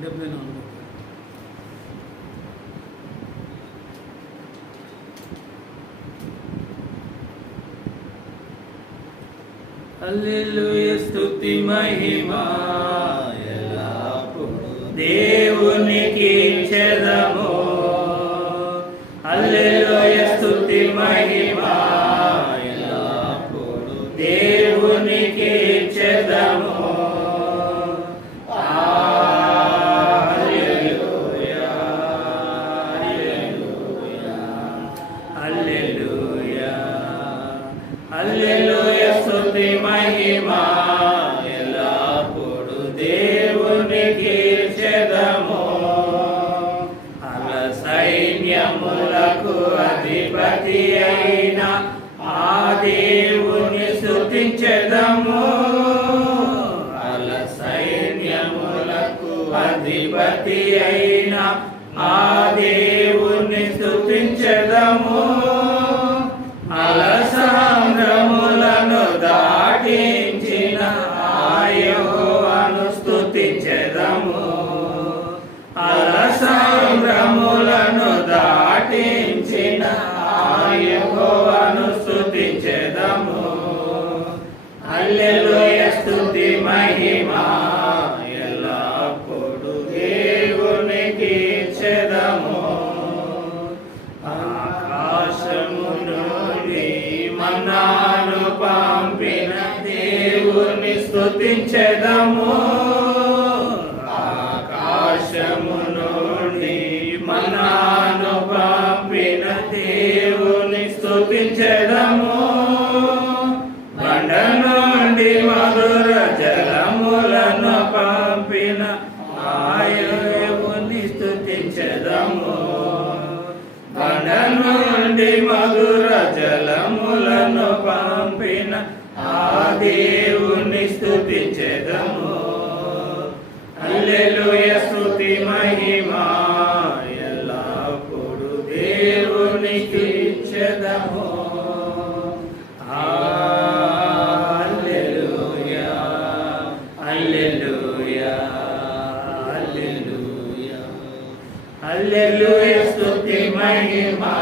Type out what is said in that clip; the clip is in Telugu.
74. హల్లెలూయా స్తుతి మహిమా ఎల్లప్పుడూ దేవునికి చెదము. హల్లెలూయా స్తుతి మహిమా ఎల్లప్పుడూ దేవునికి చెదము. హల్లెలూయా హల్లెలూయా హల్లెలూయా హల్లెలూయా స్తుతి మహిమా ఎల్లప్పుడూ దేవునికి చెదము. అల సైన్యములకు అధిపతి అయిన ఆ దేవుని స్తుతించెదము. అల సైన్యములకు అధిపతి అయిన ఆ దేవుని స్తుతించెదము. అల సామ్రములను దాటించిన ఆ యెహోవాను స్తుతించెదము. అల సామ్రములను దాటించిన ఆ యెహోవాను స్తుతించెదము. హల్లెలూయా స్తుతి మహిమా ఎల్లప్పుడూ దేవునికి చెదము. ఆకాశము నుండి మన్నాను పంపిన దేవుని స్తుతించెదము. ఆకాశము నుండి మన్నాను పంపిన దేవుని స్తుతించెదము. బండ నుండి మధుర జలములను పంపిన ఆ దేవుని స్తుతించెదము. బండ నుండి మధుర జలములను పంపిన ఆ దేవుని స్తుతించెదము. హల్లెలూయా స్తుతి మహిమా ఎల్లప్పుడూ దేవునికి చెదము. హల్లెలూయా హల్లెలూయా హల్లెలూయా హల్లెలూయా స్తుతి మహిమా